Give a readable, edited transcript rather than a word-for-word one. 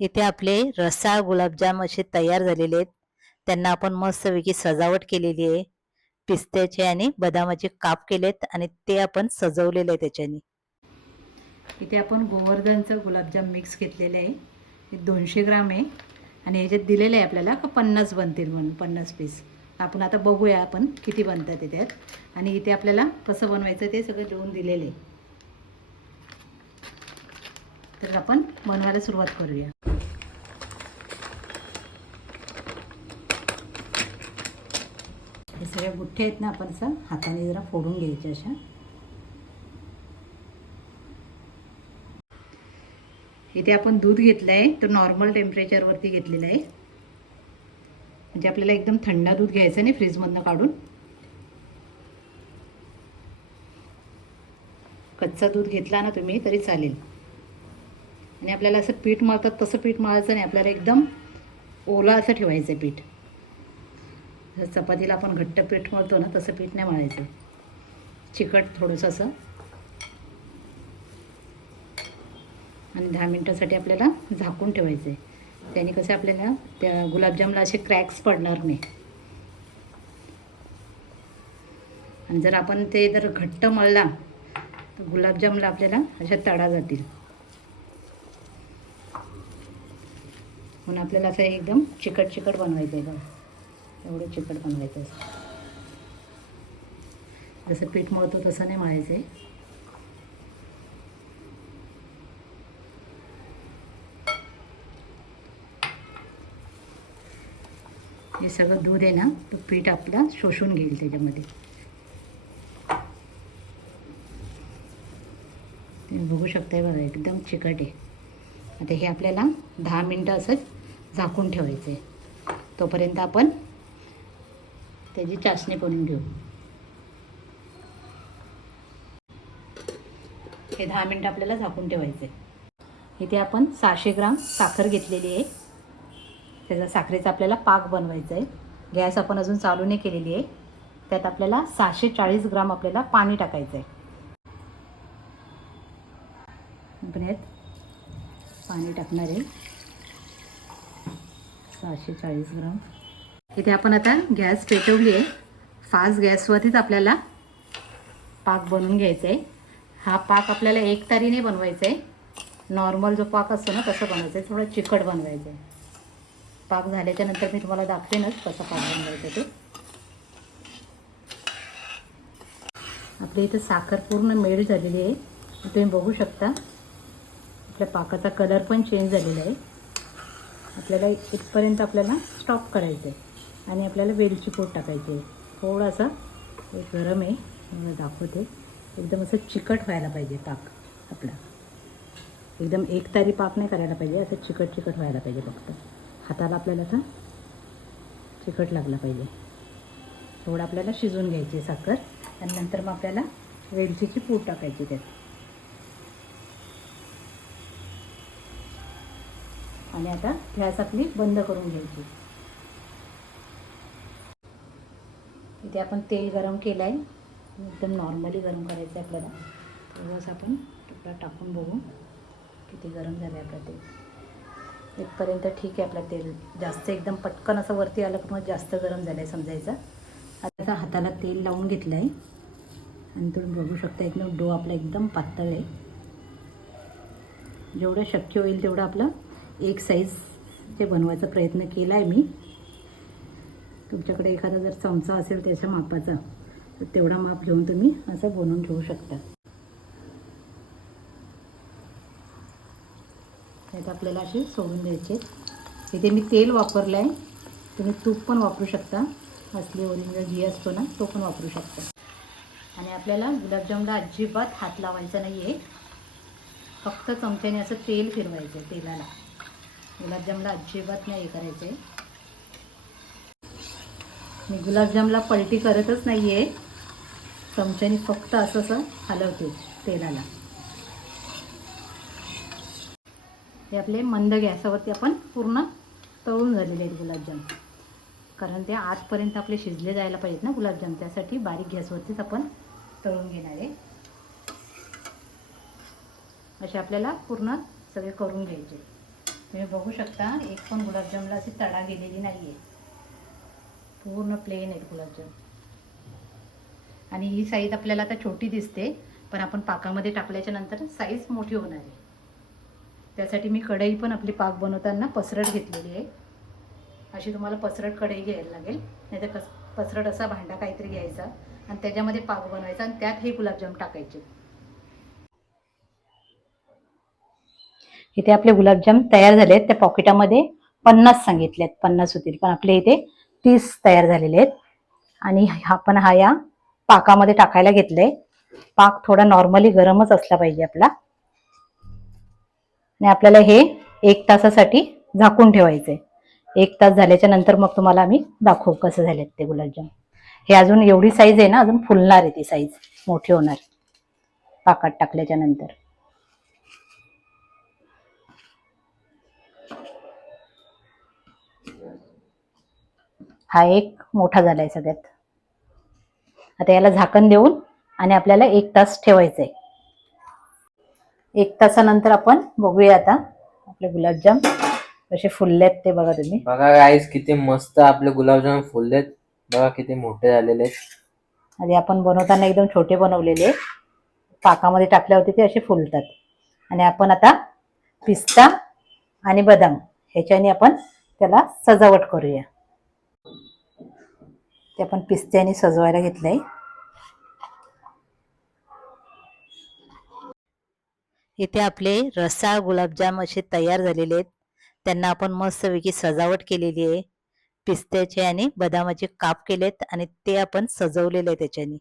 इथे आपले रसाळ गुलाबजाम असे तयार झालेले आहेत. त्यांना आपण मस्तपैकी सजावट केलेली आहे. पिस्त्याचे आणि बदामाचे काप केलेत आणि ते आपण सजवलेले आहे त्याच्याने. इथे आपण गोवर्धनचं गुलाबजाम मिक्स घेतलेले आहे. हे 200 ग्राम आहे आणि ह्याच्यात दिलेलं आहे आपल्याला का 50 बनतील म्हणून, 50 पीस. आपण आता बघूया आपण किती बनतात ते त्यात. आणि इथे आपल्याला कसं बनवायचं ते सगळं लिहून दिलेलं आहे. तर आपण बनवायला सुरुवात करूया. हे सगळ्या गुठ्ठे आहेत ना, आपण असं हाताने जरा फोडून घ्यायच्या अशा. इथे आपण दूध घेतलं आहे, तर नॉर्मल टेम्परेचरवरती घेतलेलं आहे. म्हणजे आपल्याला एकदम थंड दूध घ्यायचं नाही फ्रीजमधनं काढून. कच्चा दूध घेतला ना तुम्ही तरी चालेल. आणि आपल्याला असं पीठ मळतात तसं पीठ मळायचं नाही, आपल्याला एकदम ओला असं ठेवायचं आहे पीठ. जसं चपातीला आपण घट्ट पीठ मळतो ना तसं पीठ नाही मळायचं, चिकट थोडंसं असं. आणि 10 मिनटासाठी आपल्याला झाकून ठेवायचं आहे. त्याने कसं आपल्याला त्या गुलाबजामला असे क्रॅक्स पडणार नाही. आणि जर आपण ते जर घट्ट मळला तर गुलाबजामला आपल्याला अशा तडा जातील. म्हणून आपल्याला असं एकदम चिकट चिकट बनवायचं आहे बघा. एवढं चिकट बनवायचं आहे. जसं पीठ मळतो तसं नाही मळायचं आहे. हे सगळं दूध आहे ना, तो पीठ आपला शोषून घेईल त्याच्यामध्ये. तुम्ही बघू शकताय बघा, एकदम चिकट आहे. आता हे आपल्याला 10 मिनटं असंच झाकून ठेवायचं आहे. तोपर्यंत आपण त्याची चाशणी करून घेऊ. हे 10 मिनटं आपल्याला झाकून ठेवायचं आहे. इथे आपण 600 ग्राम साखर घेतलेली आहे. त्याचा साखरेचा आपल्याला पाक बनवायचा आहे. गॅस आपण अजून चालू नाही केलेली आहे. त्यात आपल्याला 640 ग्राम आपल्याला पाणी टाकायचं आहे. आपण यात पाणी टाकणार आहे 640 ग्राम. इथे आपण आता गॅस पेटवली आहे. फास्ट गॅसवरतीच आपल्याला पाक बनवून घ्यायचा आहे. हा पाक आपल्याला एक तारीने बनवायचा आहे. नॉर्मल जो पाक असतो ना तसं बनवायचं आहे, थोडं चिकट बनवायचं आहे. पाक झाल्याच्या नंतर मी तुम्हाला दाखवेनच कसा पाक बनवायचा ते. आपल्या इथं साखर पूर्ण मेल्ट झालेली आहे. तुम्ही बघू शकता आपल्या पाकाचा कलर पण चेंज झालेला आहे. आपल्याला इथपर्यंत आपल्याला स्टॉप करायचं आहे आणि आपल्याला वेलची पूड टाकायची आहे. थोडासा गरम आहे, मी दाखवते. एकदम असं चिकट व्हायला पाहिजे पाक आपला. एकदम एकतारी पाक नाही करायला पाहिजे, असं चिकट चिकट व्हायला पाहिजे. फक्त हाताला आपल्याला असं चिकट लागला पाहिजे. थोडं आपल्याला शिजवून घ्यायची साखर आणि नंतर मग आपल्याला वेलचीची पूड टाकायची त्यात. आणि आता गॅस आपली बंद करून घ्यायची. इथे आपण तेल गरम केलं आहे, एकदम नॉर्मली गरम करायचं आहे आपल्याला. थोडंसं आपण तुकडा टाकून बघू किती गरम झालं आहे आपलं तेल. इथपर्यंत ठीक आहे आपलं तेल. जास्त एकदम पटकन असं वरती आलं की मग जास्त गरम झालं आहे समजायचं. आता हाताला तेल लावून घेतलं आहे आणि तुम्ही बघू शकता एकदम डो आपला एकदम पातळ आहे. जेवढं शक्य होईल तेवढं आपलं एक साईज ते बनवायचा प्रयत्न केला आहे मी. तुमच्याकडे एखादा जर चमचा असेल त्याच्या मापाचा तर तेवढा माप घेऊन तुम्ही असं बनवून ठेवू शकता. त्यात आपल्याला असे सोडून द्यायचे. इथे मी तेल वापरलं आहे, तुम्ही तूप पण वापरू शकता. असली ओरिजिनल घी असतो ना तो पण वापरू शकता. आणि आपल्याला गुलाबजामला अजिबात हात लावायचा नाही आहे, फक्त चमच्याने असं तेल फिरवायचं आहे. तेलाला गुलाबजामला अजिबात नाही हे करायचं आहे. मी गुलाबजामला पलटी करतच नाही आहे, चमच्याने फक्त असं असं हलवते तेलाला. हे आपले मंद गॅसावरती आपण पूर्ण तळून झालेले आहेत गुलाबजाम. कारण ते आतपर्यंत आपले शिजले जायला पाहिजेत ना गुलाबजाम, त्यासाठी बारीक गॅसवरतीच आपण तळून घेणार आहे. असे आपल्याला पूर्ण सगळे करून घ्यायचे. तुम्ही बघू शकता एक पण गुलाबजामला अशी तडा गेलेली नाही आहे, पूर्ण प्लेन आहेत गुलाबजाम. आणि ही साईज आपल्याला आता छोटी दिसते, पण आपण पाकामध्ये टाकल्याच्या नंतर साईज मोठी होणार आहे. त्यासाठी मी कढई पण आपली पाक बनवताना पसरट घेतलेली आहे. अशी तुम्हाला पसरट कढई घ्यायला लागेल, नाही तर पसरट असा भांडा काहीतरी घ्यायचा आणि त्याच्यामध्ये पाक बनवायचा आणि त्यात हे गुलाबजाम टाकायचे. इथे आपले गुलाबजाम तयार झाले आहेत. त्या पॉकेटामध्ये 50 सांगितलेत, 50 होतील, पण आपले इथे 30 तयार झालेले आहेत. आणि आपण या पाकामध्ये टाकायला घेतलंय. पाक थोडा नॉर्मली गरमच असला पाहिजे आपला. आणि आपल्याला हे 1 तासासाठी झाकून ठेवायचंय. 1 तास झाल्याच्या नंतर मग तुम्हाला आम्ही दाखवू कसं झालेत ते गुलाबजाम. हे अजून एवढी साईज आहे ना, अजून फुलणार आहे, ती साईज मोठी होणार पाकात टाकल्याच्या नंतर. हा एक मोठा झालाय सगळ्यात. आता याला झाकण देऊन आणि आपल्याला 1 तास ठेवायचंय. 1 तासानंतर आपण बघूया आता आपले गुलाबजाम कसे फुललेत ते. बघा तुम्ही, बघा गाईस किती मस्त आपले गुलाबजाम फुललेत. बघा किती मोठे झालेले आहेत. आधी आपण बनवताना एकदम छोटे बनवलेले, पाकामध्ये टाकल्यावरती ते असे फुलतात. आणि आपण आता पिस्ता आणि बदाम ह्याच्याने आपण त्याला सजावट करूया. ते आपण पिस्त्याने सजवायला घेतलंय. इथे आपले रसाळ गुलाबजाम असे तयार झालेले आहेत. त्यांना आपण मस्तपैकी सजावट केलेली आहे. पिस्त्याचे आणि बदामाचे काप केलेत आणि ते आपण सजवलेले आहे त्याच्याने.